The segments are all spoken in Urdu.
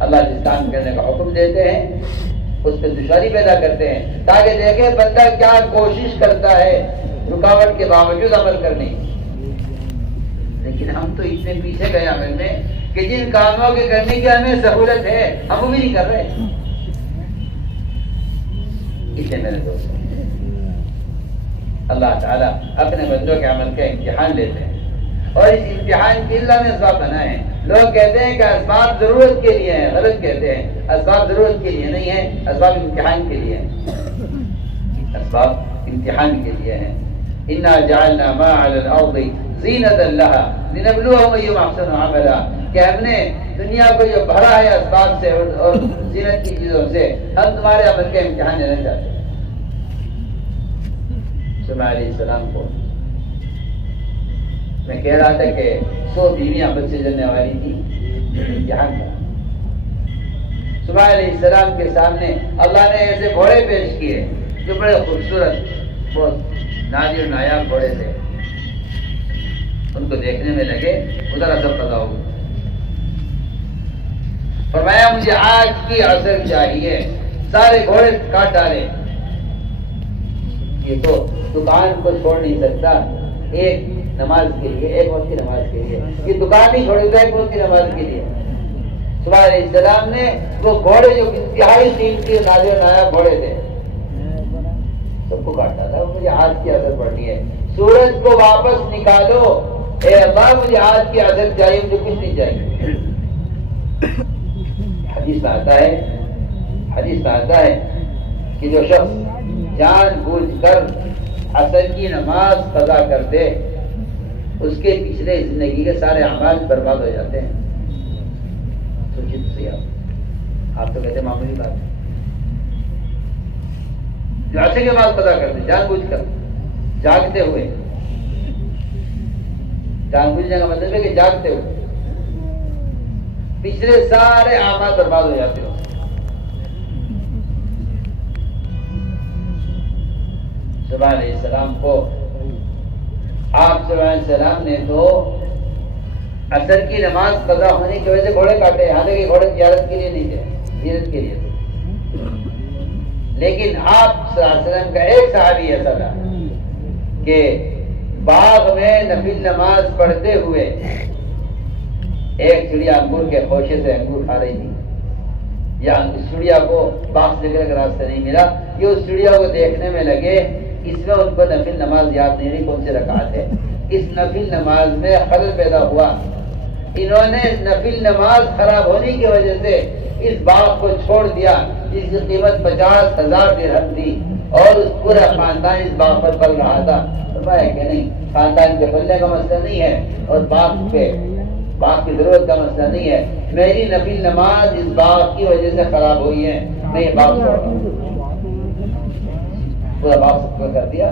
اللہ جس کام کرنے کا حکم دیتے ہیں اس پہ دشواری پیدا کرتے ہیں تاکہ دیکھیں بندہ کیا کوشش کرتا ہے رکاوٹ کے باوجود عمل کرنے کی۔ لیکن ہم تو اتنے پیچھے گئے عمل میں کہ جن کاموں کے کرنے کی ہمیں سہولت ہے ہم وہ بھی نہیں کر رہے۔ اسے میرے دوست اللہ تعالیٰ اپنے بندوں کے عمل کا امتحان لیتے ہیں اور اس امتحان کے اللہ نے اسباب بنائے ہیں۔ لوگ کہتے ہیں کہ اسباب ضرورت کے لیے ہیں، غلط کہتے ہیں۔ اسباب ضرورت کے لیے نہیں ہیں، اسباب امتحان کے لیے ہیں، اسباب امتحان کے لیے ہیں۔ انا جعلنا ما علی الارض زینۃ لها لنبلوهم ایہم احسن عملا، کہ ہم نے دنیا کو جو بھرا ہے اسباب سے اور زینت کی چیزوں سے، ہم تمہارے عمل کا امتحان لینا چاہتے ہیں۔ سلیمان علیہ السلام کو میں کہہ رہا تھا کہ 100 بیویاں بچے جننے والی تھی، امتحان کا۔ سلیمان علیہ السلام کے سامنے اللہ نے ایسے گھوڑے پیش کیے جو بڑے خوبصورت بہت نادر نایاب گھوڑے تھے، ان کو دیکھنے میں لگے ادھر اثر پیدا ہو گیا۔ فرمایا مجھے آج کی عصر چاہیے، سارے گھوڑے کاٹ ڈالے۔ یہ تو دکان کو چھوڑ نہیں سکتا ایک نماز کے لیے، ایک وقت کی نماز کے لیے، یہ دکان نہیں چھوڑے گا ایک وقت کی نماز کے لیے۔ سلیمان علیہ السلام نے وہ گھوڑے جو انتہائی قیمتی نادر نایاب گھوڑے تھے سب کو کاٹا تھا۔ مجھے آج کی عصر پڑھنی ہے، سورج کو واپس نکالو، اے اللہ مجھے آج کی عصر چاہیے، مجھے کچھ نہیں چاہیے۔ حدیث میں آتا ہے کہ جو شخص جان بوجھ کر عصر کی نماز قضا کر دے اس کے پچھلے زندگی کے سارے اعمال برباد ہو جاتے ہیں۔ سوچیے تو صحیح، آپ تو کہتے ہیں معمولی بات ہے۔ جو عصر کی نماز قضا کر دے جان بوجھ کر، جاگتے ہوئے، جان بوجھنے کا مطلب ہے کہ جاگتے ہوئے پچھلے سارے اعمال برباد ہو جاتے ہو۔ سلیمان علیہ السلام کو آپ صلی اللہ علیہ وسلم نے تو عصر کی نماز قضا ہونے کی وجہ سے گھوڑے کاٹے، حالانکہ گھوڑے زیارت کے لیے نہیں تھے، زینت کے لیے تھے۔ لیکن آپ صلی اللہ علیہ وسلم کا ایک صحابی ایسا تھا کہ باغ میں نفل نماز پڑھتے ہوئے ایک چڑیا انگور کے خوشے سے انگور کھا رہی تھی، یا اس چڑیا کو باغ سے نکلنے کا راستہ نہیں ملا، یہ اس چڑیا کو دیکھنے میں لگے، اس میں ان کو نفل نماز یاد نہیں رہی کون سی رکعت ہے، اس نفل نماز میں خلل پیدا ہوا۔ انہوں نے نفل نماز خراب ہونے کی وجہ سے اس باغ کو چھوڑ دیا جس کی قیمت 50,000 درہم تھی، اور اس پورا خاندان اس باغ پر پل رہا تھا۔ فرمایا کہ نہیں، خاندان کے پلنے کا مسئلہ نہیں ہے اور باغ کی ضرورت کا مسئلہ نہیں ہے، میری نفل نماز اس باغ کی وجہ سے خراب ہوئی ہے، میں یہ باغ چھوڑ رہا ہوں۔ پورا باغ سب کو کر دیا،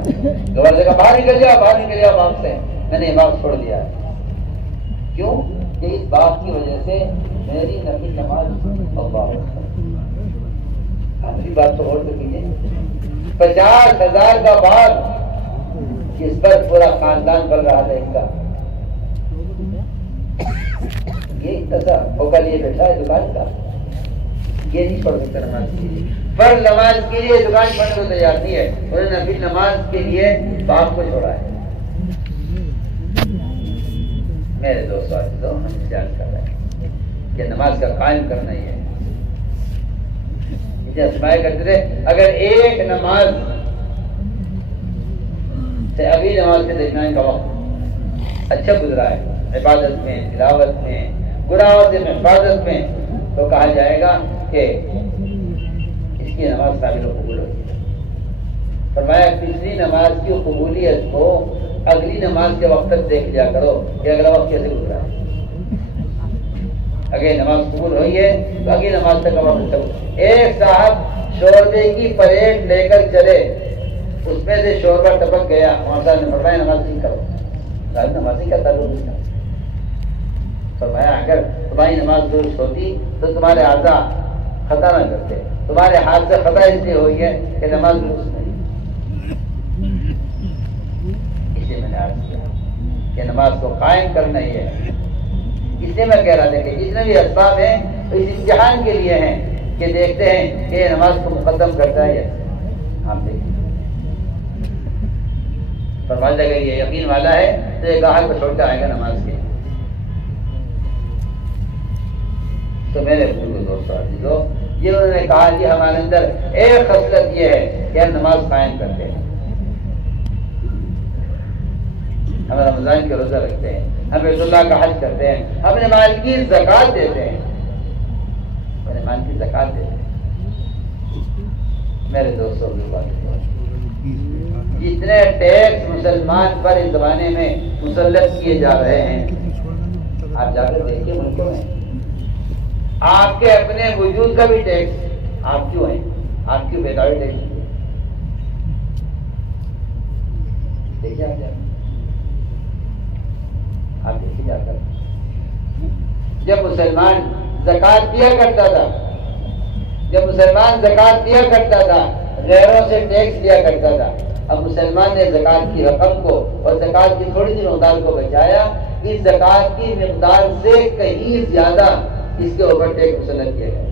دوبارہ جگہ باہر نکل جاؤ باغ سے، میں نے یہ باغ چھوڑ دیا ہے۔ کیوں کہ اس باغ کی وجہ سے میری نفل نماز آخری بات تو اور تو کیجیے، 50,000 کا باغ جس پر پورا خاندان بن رہا تھا ان کا، یہ ایسا ہوگا لیے بیٹھا ہے دکان کا، یہ نہیں پڑھ سکتا نماز کے لیے، فرض نماز کے لیے دکان بند کو تیار نہیں ہے، انہوں نے نفل نماز کے لیے باپ کو چھوڑا ہے۔ میرے دوست ہم جان کر رہے ہیں کہ نماز کا قائم کرنا ہی ہے۔ اسماعیل کرتے تھے اگر ایک نماز سے ابھی نماز کے درمیان کا وقت اچھا گزرا ہے، عبادت میں، تلاوت میں، گناہوں سے حفاظت میں، تو کہا جائے گا کہ اس کی نماز قابل و قبول ہوگی۔ فرمایا پچھلی نماز کی قبولیت کو اگلی نماز کے وقت تک دیکھ لیا کرو کہ اگلا وقت کیسے گزرا ہے۔ اگر نماز قبول ہوئی ہے تو اگلی نماز تک کا وقت تک۔ ایک صاحب شوربے کی پلیٹ لے کر چلے، اس میں سے شوربہ ٹپک گیا، وہاں صاحب نے فرمایا نماز نہیں کرو، صاحب نماز نہیں کرتا لوگ اس کا۔ فرمایا اگر تمہاری نماز درست ہوتی تو تمہارے اعضاء خطا نہ کرتے، تمہارے ہاتھ سے خطا اس لیے ہوئی ہے کہ نماز درست نہیں۔ اس لیے میں نے عرض کیا کہ نماز کو قائم کرنا ہی ہے۔ اس لیے میں کہہ رہا تھا کہ جتنے بھی اسباب ہیں اس امتحان کے لیے ہیں کہ دیکھتے ہیں کہ یہ نماز کو مقدم کرتا ہے یا آپ دیکھیں فرمایا اگر یہ یقین والا ہے تو یہ گاہک کو چھوڑ کر آئے گا نماز کے. تو میرے بزرگ دوستوں عزیزو یہ انہوں نے کہا کہ ہمارے اندر ایک خصلت یہ ہے کہ ہم نماز قائم کرتے ہیں, ہم رمضان کے روزہ رکھتے ہیں, ہم بیت اللہ کا حج کرتے ہیں, ہم اپنے مال کی زکوٰۃ دیتے ہیں, اپنے مال کی زکوٰۃ دیتے ہیں. میرے دوستوں جتنے ٹیکس مسلمان پر اس زمانے میں مسلط کیے جا رہے ہیں, آپ جا کر دیکھیے ملکوں میں آپ کے اپنے وجود کا بھی ٹیکس آپ کیوں ہیں, آپ کیوں بیداری ٹیکس دیکھیے آپ دیکھیے جا کر. جب مسلمان زکوٰۃ دیا کرتا تھا, جب مسلمان زکوٰۃ دیا کرتا تھا, غیروں سے ٹیکس دیا کرتا تھا, اب مسلمان نے زکوٰۃ کی رقم کو اور زکوٰۃ کی تھوڑی سی مقدار کو بچایا, اس زکوٰۃ کی مقدار سے کہیں زیادہ اس کے اوپر ٹیکس مسلط کیا گیا.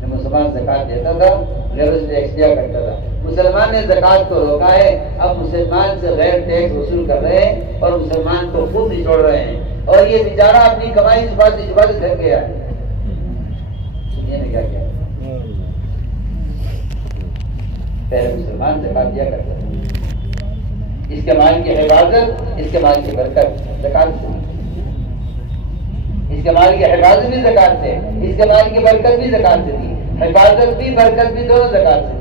جب مسلمان زکوٰۃ دیتا تھا غیروں سے ٹیکس دیا کرتا تھا, مسلمان نے زکوٰۃ کو روکا ہے, اب مسلمان سے غیر ٹیکس وصول کر رہے ہیں اور مسلمان کو خود نچوڑ رہے ہیں, اور یہ بیچارہ اپنی کمائی چھپا سے گھر گیا ہے. سنیے نے کیا کیا, پہلے مسلمان زکوٰۃ دیا کرتا تھا, اس کے مال کی حفاظت, اس کے مال کی برکت زکوٰۃ سے, اس کے مال کی حفاظت بھی زکوٰۃ سے, اس کے مال کی برکت بھی زکوٰۃ سے تھی, حفاظت بھی برکت بھی دونوں زکوٰۃ سے تھی.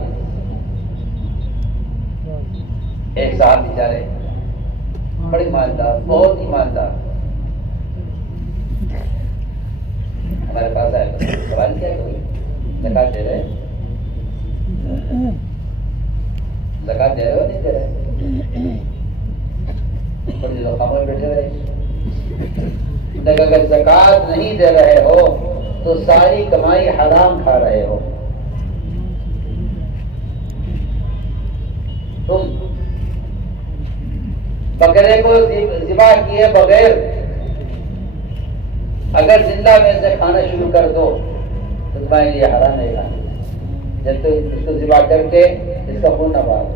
ایک صاحب بیچارے بڑے ایماندار, بہت ایماندار, ہمارے پاس آئے, سوال کیا کہ زکوٰۃ دے رہے, زکوٰۃ دے رہے ہو نہیں دے رہے, تھوڑی دیر خاموش بیٹھے رہے. لیکن اگر زکوٰۃ نہیں دے رہے ہو تو ساری کمائی حرام کھا رہے ہو. تم بکرے کو ذبح کیے بغیر اگر زندہ میں سے کھانا شروع کر دو تو تمہارے لیے حرام ہے کھانا, جب تک اس کو ذبح کر کے اس کا خون نہ بہاؤ.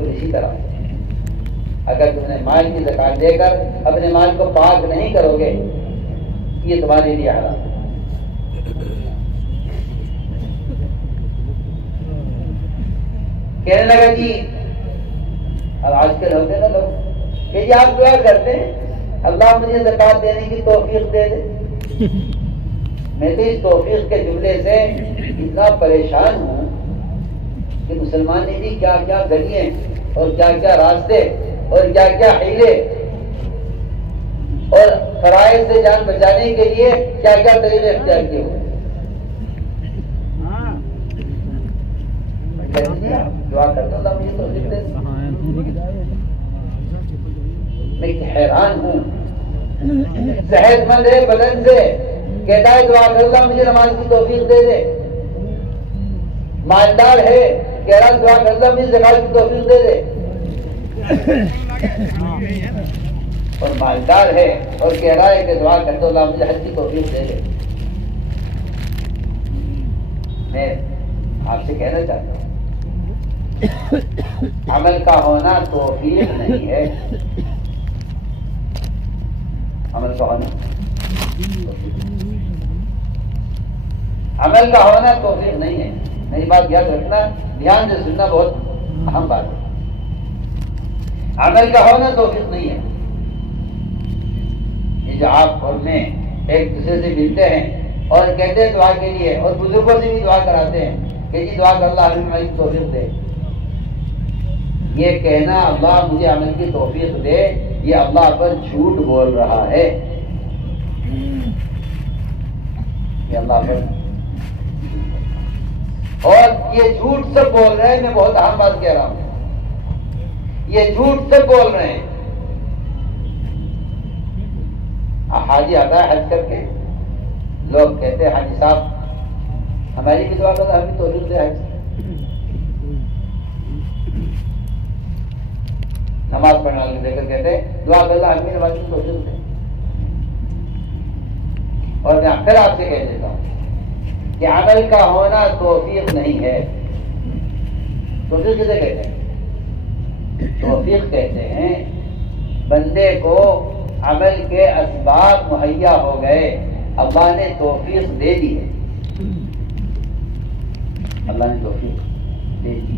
اسی طرح اگر تم نے مال کی زکات دے کر اپنے مال کو پاک نہیں کرو گے, یہ تمہارے لیے حرام ہے. کہنے لگا جی, اب آج کل ہوتے نا لوگ کہ جی آپ دعا کرتے ہیں اللہ مجھے زکات دینے کی توفیق دے دے. میں تو اس توفیق کے جملے سے اتنا پریشان ہوں کہ مسلمان نے بھی کیا کیا ذریعے اور کیا کیا راستے اور کیا کیا حیلے اور فرائض سے جان بچانے کے لیے کیا کیا طریقے اختیار کیے ہوئے. دعا کرتا ہوں اللہ مجھے توفیق دے. میں حیران ہوں, صحت مند ہے بدن سے, کہتا ہے دعا کر اللہ مجھے نماز کی توفیق دے دے. مالدار ہے, کہہ رہا دعا کر اللہ مجھے زکات کی توفیق دے دے. اور مالدار ہے اور کہہ رہا ہے کہ دعا کر دو اللہ مجھے حج کی توفیق دے دے. میں آپ سے کہنا چاہتا ہوں عمل کا ہونا توفیق نہیں ہے, عمل کا ہونا عمل کا ہونا توفیق نہیں ہے. میری بات یاد رکھنا, دھیان سے سننا, بہت اہم بات ہے. عمل کا ہونا توفیق نہیں ہے. یہ جو آپ اور میں ایک دوسرے سے ملتے ہیں اور کہتے ہیں دعا کے لیے, اور بزرگوں سے بھی دعا کراتے ہیں کہ جی دعا کر اللہ ہمیں کی توفیق دے, یہ کہنا اللہ مجھے عمل کی توفیق دے, یہ اللہ پر جھوٹ بول رہا ہے. یہ اللہ پر, اور یہ جھوٹ سب بول رہے ہیں. میں بہت اہم بات کہہ رہا ہوں, یہ جھوٹ سب بول رہے ہیں. حاجی آتا ہے حج کر کے, لوگ کہتے ہیں حاجی صاحب ہماری بھی دعا کرتا, ہمیں توفیق دے حج. نماز پڑھنے والے دیکھ کر کہتے ہیں دعا کر اللہ ہمیں نماز کی توفیق دے. اور میں پھر آپ سے کہہ دیتا ہوں کہ عمل کا ہونا توفیق نہیں ہے. توفیق کسے کہتے ہیں؟ توفیق کہتے ہیں بندے کو عمل کے اسباب مہیا ہو گئے, اللہ نے توفیق دے دی ہے, اللہ نے توفیق دے دی.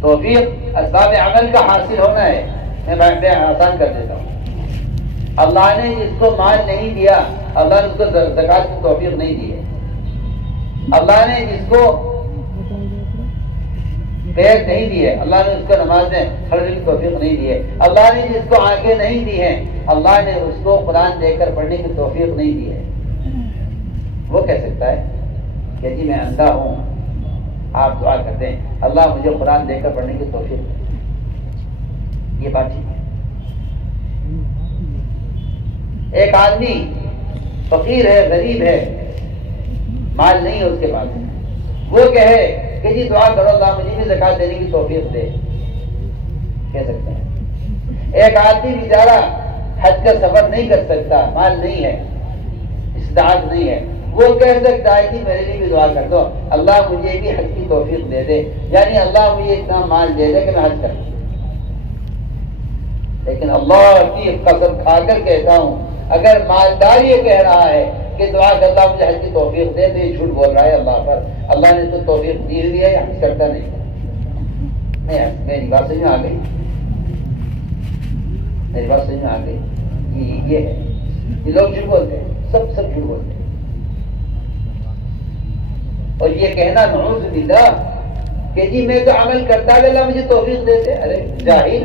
توفیق اسباب عمل کا حاصل ہونا ہے. میں آسان کر دیتا ہوں. اللہ نے جس کو مال نہیں دیا اللہ نے اس کو زکات کی توفیق نہیں دی ہے. اللہ نے جس کو پیر نہیں دی ہے اللہ نے اس کو نماز میں پڑھنے کی توفیق نہیں دی ہے. اللہ نے جس کو آنکھیں نہیں دی ہیں اللہ نے اس کو قرآن دیکھ کر پڑھنے کی توفیق نہیں دی ہے. وہ کہہ سکتا ہے کہ جی میں اندھا ہوں, آپ دعا کرتے ہیں اللہ مجھے قرآن دیکھ کر پڑھنے کی توفیق دے. یہ بات ٹھیک ہے. ایک آدمی فقیر ہے, غریب ہے, مال نہیں ہے اس کے پاس, وہ کہے کہ جی دعا کرو اللہ مجھے بھی زکات دینے کی توفیق دے, کہہ سکتے ہیں. ایک آدمی بیچارہ حج کا سفر نہیں کر سکتا, مال نہیں ہے, استطاعت نہیں ہے, وہ کہہ سکتا ہے کہ میرے لیے بھی دعا کر دو اللہ مجھے بھی حج کی توفیق دے دے, یعنی اللہ مجھے اتنا مال دے دے کہ میں حج کروں. لیکن اللہ کی قسم کھا کر کہتا ہوں اگر مالدار یہ کہہ رہا ہے کہ دعا کر اللہ مجھے حج کی توفیق دے تو یہ جھوٹ بول رہا ہے اللہ پر. اللہ نے تو توفیق دی ہوئی ہے, حج کرتا نہیں. میری بات سمجھ میں آ گئی, میری بات سمجھ میں آ گئی. یہ ہے یہ لوگ جھوٹ بولتے ہیں, سب جھوٹ بولتے ہیں. اور یہ کہنا نعوذ باللہ کہ جی میں تو عمل کرتا ہے اللہ مجھے توفیق دیتے. ارے جاہل,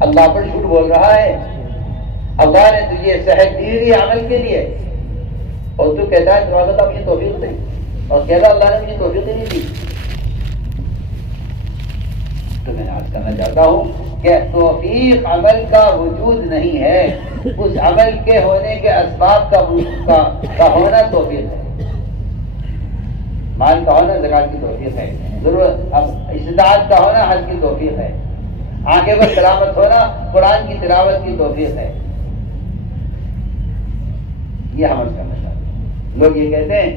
اللہ پر جھوٹ بول رہا ہے. اللہ نے تجھے صحت دی ہوئی عمل کے لیے اور تو کہتا ہے دعا کرتا مجھے توفیق دے, اور کہتا اللہ نے مجھے توفیق نہیں دی. تو میں عرض کرنا چاہتا ہوں کہ توفیق عمل کا وجود نہیں ہے, اس عمل کے ہونے کے اسباب کا ہونا توفیق ہے. مال کا ہونا زکات کی توفیق ہے, ضرورت استطاعت کا ہونا حج کی توفیق ہے, آنکھیں پر تلاوت ہونا قرآن کی تلاوت کی توفیق ہے. یہ ہم کرنا چاہتے ہیں. لوگ یہ کہتے ہیں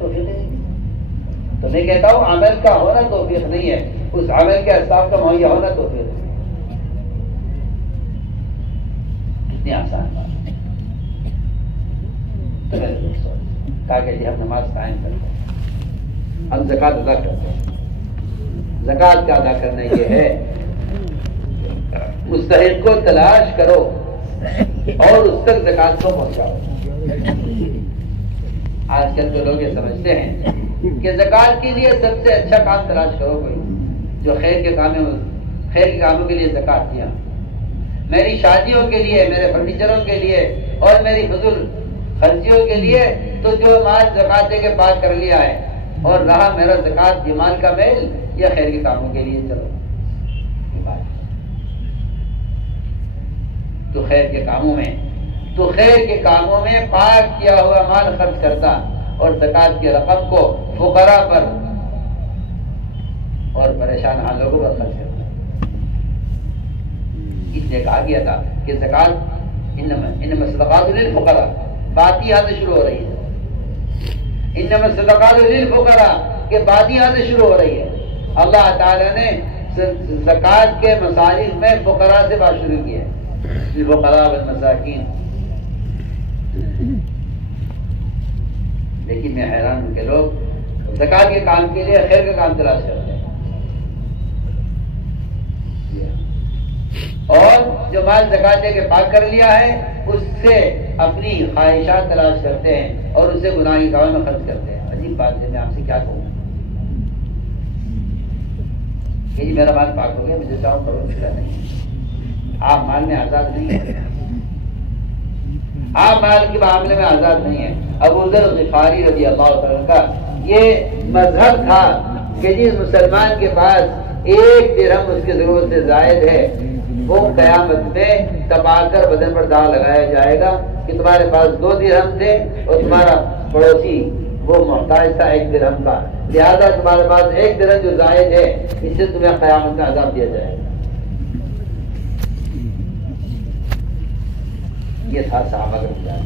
توفیق نہیں, تو میں کہتا ہوں عمل کا ہونا توفیق نہیں ہے, اس عمل کے اسباب کا مہیا ہونا توفیق ہے. کتنی آسان بات ہے. تو میرے دوستوں کہا کہ جی ہم نماز قائم کرتے ہیں, ہم زکات ادا کرتے ہیں. زکات کا ادا کرنا یہ ہے مستحق کو تلاش کرو اور اس تک زکات کو پہنچاؤ. آج کل تو لوگ یہ سمجھتے ہیں کہ زکات کے لیے سب سے اچھا کام تلاش کرو کوئی جو خیر کے کاموں کے لیے زکات دیا. میری شادیوں کے لیے, میرے فرنیچروں کے لیے اور میری فضول خرچیوں کے لیے تو جو مال زکات دے کے پاک کر لیا ہے اور رہا میرا زکات مال کا میل یا خیر کے کاموں کے لیے چلو. تو خیر کے کاموں میں پاک کیا ہوا مال خرچ کرتا اور زکات کی رقم کو فقراء پر اور پریشان حال لوگوں پر خرچ کرتا. اس لیے کہا گیا تھا کہ زکات انما الصدقات للفقراء, بات یہاں سے شروع ہو رہی ہے. انما الصدقات للفقراء کہ بات یہاں سے شروع ہو رہی ہے. اللہ تعالی نے زکات کے مصارف میں فقراء سے بات شروع کی ہے, الفقراء والمساکین. لیکن میں حیران ہوں کہ لوگ زکات کے کام کے لیے خیر کا کام تلاش کرتے ہیں اور جو مال زکات دے کے پاک کر لیا ہے اس سے اپنی خواہشات تلاش کرتے ہیں اور اسے گناہ کی کاموں میں خرچ کرتے ہیں. عجیب بات ہے, میں آپ سے کیا کہوں کہ جی میرا مال پاک ہو گیا مجھے چاہوں کرو نہیں. آپ مال میں آزاد نہیں ہیں, آپ مال کے معاملے میں آزاد نہیں ہیں. ابو ذر غفاری رضی اللہ تعالیٰ کا یہ مذہب تھا کہ جس مسلمان کے پاس 1 درہم اس کی ضرورت سے زائد ہے وہ قیامت میں تپا کر بدن پر داغ لگایا جائے گا کہ تمہارے پاس 2 درہم تھے اور تمہارا پڑوسی وہ محتاج تھا 1 درہم کا, لہذا تمہارے پاس 1 درہم جو زائد ہے اس سے تمہیں قیامت میں عذاب دیا جائے گا. یہ تھا صحابہ کا مزاج۔